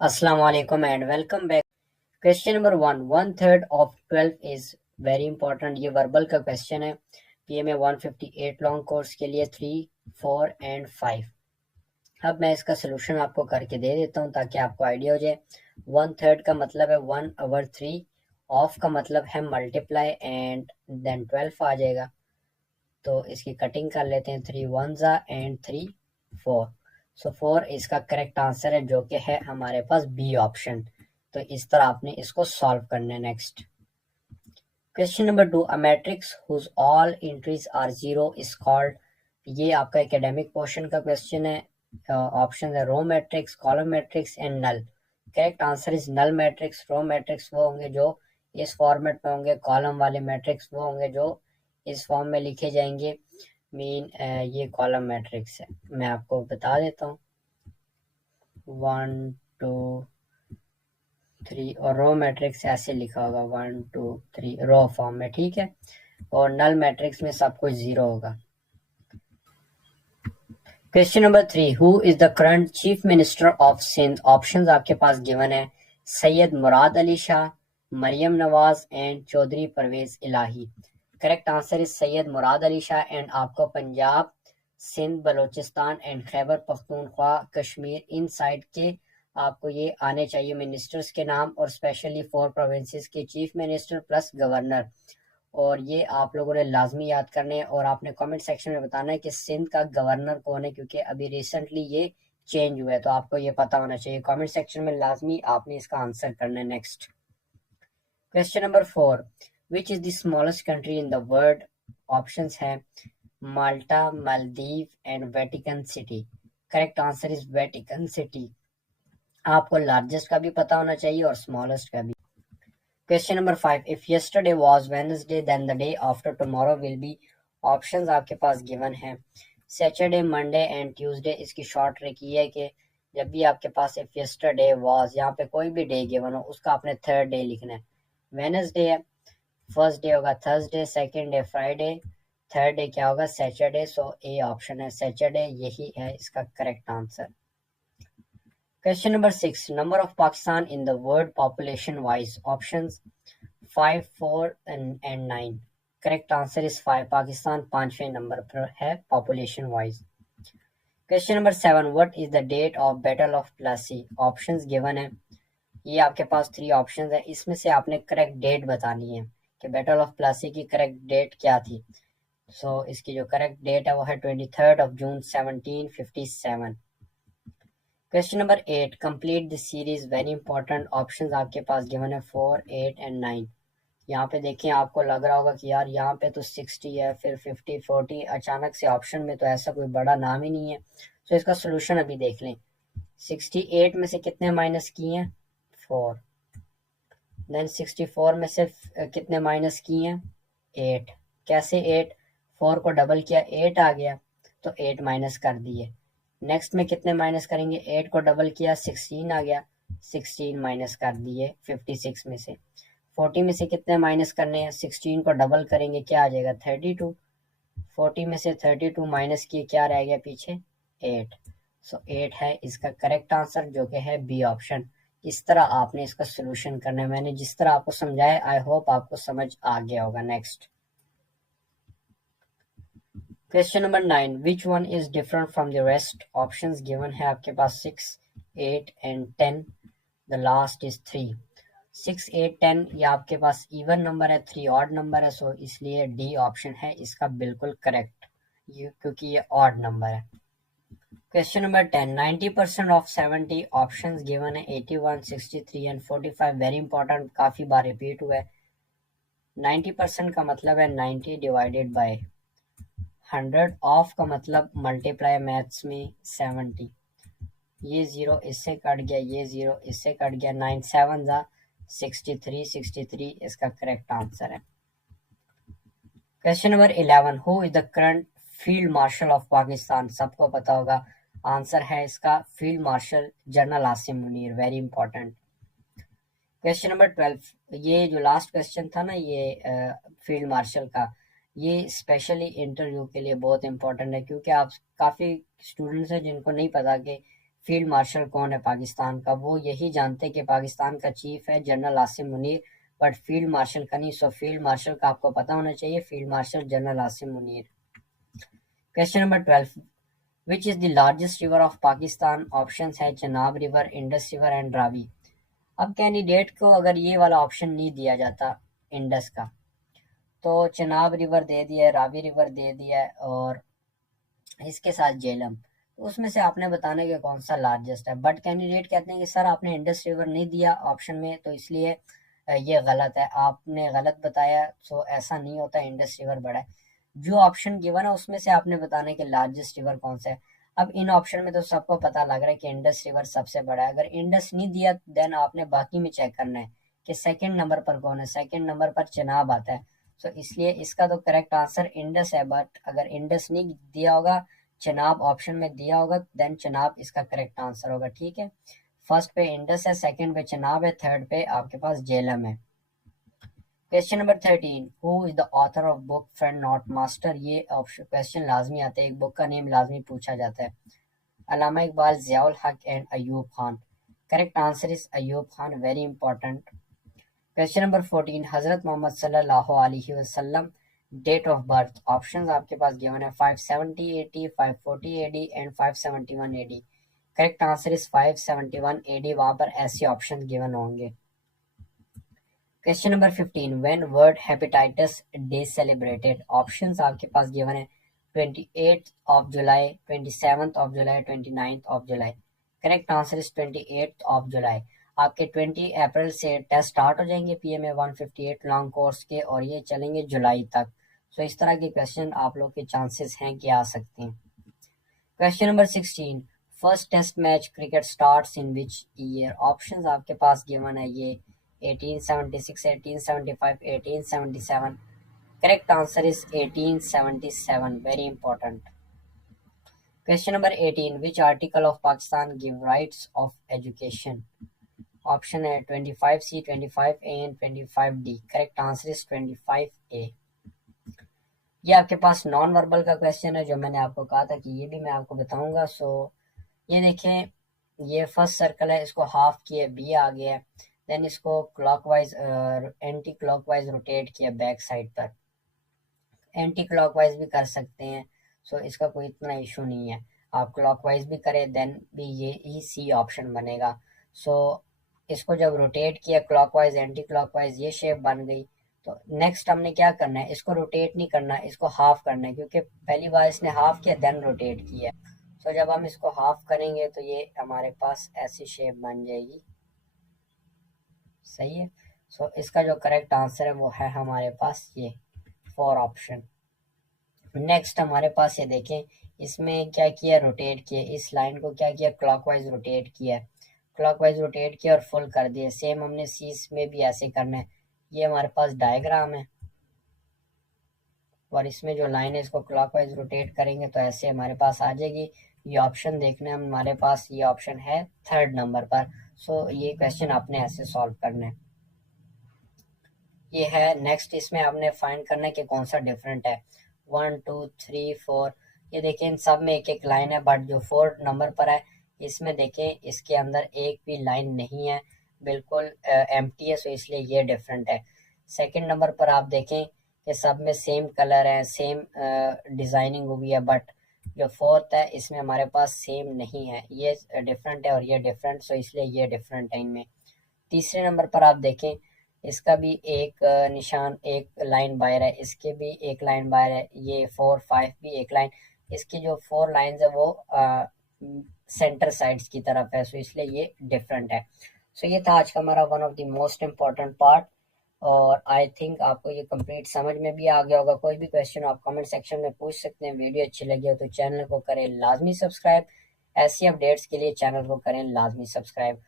Assalamu alaikum and welcome back. Question number 1. 1/3 of 12 is very important. ये verbal का question है। PMA 158 long course के लिए 3, 4 and 5। अब मैं इसका सोल्यूशन आपको करके दे देता हूँ ताकि आपको आइडिया हो जाए। 1/3 का मतलब है 1/3, ऑफ का मतलब है मल्टीप्लाई एंड देन 12 आ जाएगा। तो इसकी कटिंग कर लेते हैं। 3 1s एंड 3 4। सो 4 इसका करेक्ट आंसर है जो कि है हमारे पास बी ऑप्शन। तो इस तरह आपने इसको सॉल्व करना है। Next question number 2। A matrix whose all entries are zero is called. ये आपका एकेडमिक पोर्शन का क्वेश्चन है। ऑप्शन है row matrix, column matrix and null. Correct answer is null matrix. Row matrix वो होंगे जो इस फॉर्मेट में होंगे, कॉलम वाले मैट्रिक्स वो होंगे जो इस फॉर्म में लिखे जाएंगे। ये कॉलम मैट्रिक्स है। मैं आपको बता देता हूँ 1 2 3 और रो मैट्रिक्स ऐसे लिखा होगा 1 2 3 रो फॉर्म में, ठीक है। और नल मैट्रिक्स में सब कुछ जीरो होगा। Question number 3। Who is the current chief minister of Sindh. Options आपके पास गिवन है। Syed Murad Ali Shah, Maryam Nawaz and Chaudhry Pervaiz Elahi. Correct answer is Syed Murad Ali Shah. And आपको पंजाब, सिंध, बलोचिस्तान एंड खैबर पख्तूनख्वा, कश्मीर, इन साइड के आपको ये आने चाहिए मिनिस्टर्स के नाम, और स्पेशली 4 प्रोविंसेस के चीफ मिनिस्टर प्लस गवर्नर। और ये आप लोगों ने लाजमी याद करने हैं और आपने कमेंट सेक्शन में बताना है कि सिंध का गवर्नर कौन है, क्योंकि अभी रिसेंटली ये चेंज हुआ है, तो आपको ये पता होना चाहिए। कमेंट सेक्शन में लाजमी आपने इसका आंसर करना है। Next question number 4। Which is the smallest country in the world. Options हैं Malta, Maldives and Vatican City. Correct answer is Vatican City. आपको लार्जेस्ट का भी पता होना चाहिए और स्मॉलेस्ट का भी। Question number 5। If yesterday was Wednesday then the day after tomorrow will be। Options आपके पास गिवन है। Saturday, Monday and Tuesday. इसकी शॉर्ट ट्रिक ये है कि जब भी आपके पास इफ yesterday was यहाँ पे कोई भी डे गिवन हो उसका आपने थर्ड डे लिखना है। वेडनेसडे है, फर्स्ट डे होगा Thursday, second day Friday, third day क्या होगा सैटरडे। सो ए ऑप्शन है सैटरडे, यही है इसका correct answer. Question number 6. Number of Pakistan in the world population wise. Options 5, 4 and 9. Correct answer is 5. Pakistan 5वें number पर है population wise. Question number 7. What is the date of Battle of Plassey? Options given है। ये आपके पास 3 options है, इसमें से आपने correct date बतानी है कि Battle of Plassey की correct date क्या थी। So इसकी जो correct date है वो है 23rd of June 1757। Question number 8। Complete the series very important. Options आपके पास गिवन है 4, 8 एंड 9। यहाँ पे देखिए आपको लग रहा होगा कि यार यहाँ पे तो 60 है, फिर 50, 40, अचानक से ऑप्शन में तो ऐसा कोई बड़ा नाम ही नहीं है। तो इसका सोल्यूशन अभी देख लें। 68 में से कितने माइनस किए हैं 4। देन 64 में से कितने माइनस किए हैं 8। कैसे 8? 4 को डबल किया 8 आ गया, तो 8 माइनस कर दिए। नेक्स्ट में कितने माइनस करेंगे, 8 को डबल किया 16 आ गया, 16 माइनस कर दिए 56 में से। 40 में से कितने माइनस करने हैं, 16 को डबल करेंगे क्या आ जाएगा 32। 40 में से 32 माइनस किए क्या रह गया पीछे 8। सो 8 है इसका करेक्ट आंसर जो कि है बी ऑप्शन। इस तरह आपने इसका सोल्यूशन करना है। मैंने जिस तरह आपको समझाया आई होप आपको समझ आ गया होगा। Next question number 9। Which one is different from the rest. Options given है आपके पास 6, 8 एंड 10। The last is 3। 6, 8, 10 ये आपके पास इवन नंबर है, 3 ऑड नंबर है, सो इसलिए डी ऑप्शन है इसका बिल्कुल करेक्ट, क्योंकि ये ऑड नंबर है। Question number 10। 90% of 70। Options given है 81, 63 एंड 45। वेरी इंपॉर्टेंट, काफी बार रिपीट हुआ है। 90% का मतलब है 90 डिवाइडेड बाय 100। ऑफ का मतलब मल्टीप्लाई मैथ्स में 70। ये 0 इससे कट गया, ये 0 इससे कट गया, 9 7 जा 63, 63 इसका करेक्ट आंसर है। Question number 11। Who is the current field marshal of Pakistan. सबको पता होगा आंसर है इसका field marshal general Asim Munir. Very important. Question number 12। ये जो लास्ट क्वेश्चन था ना ये फील्ड मार्शल का, ये स्पेशली इंटरव्यू के लिए बहुत इंपॉर्टेंट है, क्योंकि आप काफ़ी स्टूडेंट्स हैं जिनको नहीं पता कि फील्ड मार्शल कौन है पाकिस्तान का? वो यही जानते कि पाकिस्तान का चीफ है general Asim Munir, but field marshal का नहीं। सो फील्ड मार्शल का आपको पता होना चाहिए, field marshal general Asim Munir. Question number 12, which is the largest river of Pakistan? Option है Chenab river, Indus river and Ravi. अब कैंडिडेट को अगर ये वाला ऑप्शन नहीं दिया जाता इंडस का, तो चनाब रिवर दे दिया है, रावी रिवर दे दिया है और इसके साथ झेलम, तो उसमें से आपने बताना कि कौन सा लार्जेस्ट है। बट कैंडिडेट कहते हैं कि सर आपने इंडस रिवर नहीं दिया ऑप्शन में, तो इसलिए ये गलत है, आपने गलत बताया। सो ऐसा नहीं होता, इंडस रिवर बड़ा है। जो ऑप्शन गिवन है उसमें से आपने बताना है कि लार्जेस्ट रिवर कौन सा है। अब इन ऑप्शन में तो सबको पता लग रहा है कि इंडस रिवर सबसे बड़ा है। अगर इंडस नहीं दिया देन आपने बाकी में चेक करना है कि सेकंड नंबर पर कौन है। सेकंड नंबर पर चनाब आता है, सो इसलिए इसका तो करेक्ट आंसर इंडस है। बट अगर इंडस नहीं दिया होगा, चनाब ऑप्शन में दिया होगा, देन चनाब इसका करेक्ट आंसर होगा। ठीक है, फर्स्ट पे इंडस है, सेकंड पे चनाब है, थर्ड पे आपके पास झेलम है। Question number 13, who is the author of book friend not master? ये ऑप्शन क्वेश्चन लाजमी आते हैं, एक बुक का नेम लाजमी पूछा जाता है। अल्लामा इकबाल, ज़ियाउल हक and Ayub Khan. Correct answer is Ayub Khan, very important. Question number 14, हजरत मोहम्मद सल्लल्लाहु अलैहि वसल्लम डेट ऑफ बर्थ? ऑप्शंस आपके पास गिवन है 570 AD, 540 AD and 571 AD। Correct answer is 571 AD, वहां पर ऐसे ऑप्शन गिवन होंगे। Question number 15, when world hepatitis day celebrated? Options आपके पास गिवन है 28 of July, 27 of July, 29 of July. Correct answer is 28 of July. आपके 20 अप्रैल से टेस्ट स्टार्ट हो जाएंगे PMA 158 लॉन्ग कोर्स के, और ये चलेंगे जुलाई तक। सो इस तरह के क्वेश्चन आप लोग के चांसेस हैं कि आ सकते हैं। Question number 16, first test match cricket starts in which year? Options आपके पास गिवन है ये 1876, 1875, 1877। Correct answer is 1877, very important. Question number 18, which article of Pakistan give rights of education? Option है 25C, 25A and 25D। Correct answer is 25A। ये आपके पास non verbal का question है, जो मैंने आपको कहा था कि ये भी मैं आपको बताऊंगा। सो ये देखें, ये फर्स्ट सर्कल है, इसको हाफ किया, बी आ गया है, देन इसको क्लॉकवाइज एंटी क्लॉकवाइज रोटेट किया बैक साइड पर, एंटी क्लॉकवाइज भी कर सकते हैं। सो इसका कोई इतना इशू नहीं है, आप क्लॉकवाइज भी करें देन भी ये ही सी ऑप्शन बनेगा। सो इसको जब रोटेट किया क्लॉकवाइज एंटी क्लॉकवाइज, ये शेप बन गई। तो नेक्स्ट हमने क्या करना है, इसको रोटेट नहीं करना है, इसको हाफ करना है, क्योंकि पहली बार इसने हाफ किया देन रोटेट किया। सो जब हम इसको हाफ करेंगे तो ये हमारे पास ऐसी शेप बन जाएगी। सही है। सो इसका जो करेक्ट आंसर है वो है हमारे पास ये 4 ऑप्शन। नेक्स्ट हमारे पास ये देखें, इसमें क्या किया, रोटेट किया, इस लाइन को क्या किया, क्लॉकवाइज रोटेट किया, क्लॉकवाइज रोटेट किया और फुल कर दिया। सेम हमने सीस में भी ऐसे करना है। ये हमारे पास डायग्राम है और इसमें जो लाइन है इसको क्लॉकवाइज रोटेट करेंगे तो ऐसे हमारे पास आ जाएगी। ये ऑप्शन देखने हमारे पास ये ऑप्शन है थर्ड नंबर पर। सो ये क्वेश्चन आपने ऐसे सॉल्व करना है। ये है नेक्स्ट, इसमें आपने फाइंड करना है कि कौन सा डिफरेंट है। 1 2 3 4, ये देखें इन सब में एक एक लाइन है, बट जो 4 नंबर पर है इसमें देखें इसके अंदर एक भी लाइन नहीं है, बिल्कुल एम्प्टी है। सो इसलिए ये डिफरेंट है। सेकंड नंबर पर आप देखें कि सब में सेम कलर है, सेम डिजाइनिंग हुई है, बट जो फोर्थ है इसमें हमारे पास सेम नहीं है, ये डिफरेंट है और ये डिफरेंट। सो इसलिए ये डिफरेंट है इनमें। तीसरे नंबर पर आप देखें, इसका भी एक निशान, एक लाइन बाहर है, इसके भी एक लाइन बाहर है, ये 4 5 भी एक लाइन, इसकी जो 4 लाइंस है वो सेंटर साइड्स की तरफ है। सो इसलिए ये डिफरेंट है। सो ये था आज का हमारा one of the most important part, और आई थिंक आपको ये कंप्लीट समझ में भी आ गया होगा। कोई भी क्वेश्चन आप कमेंट सेक्शन में पूछ सकते हैं। वीडियो अच्छी लगी हो तो चैनल को करें लाजमी सब्सक्राइब, ऐसी अपडेट्स के लिए चैनल को करें लाजमी सब्सक्राइब।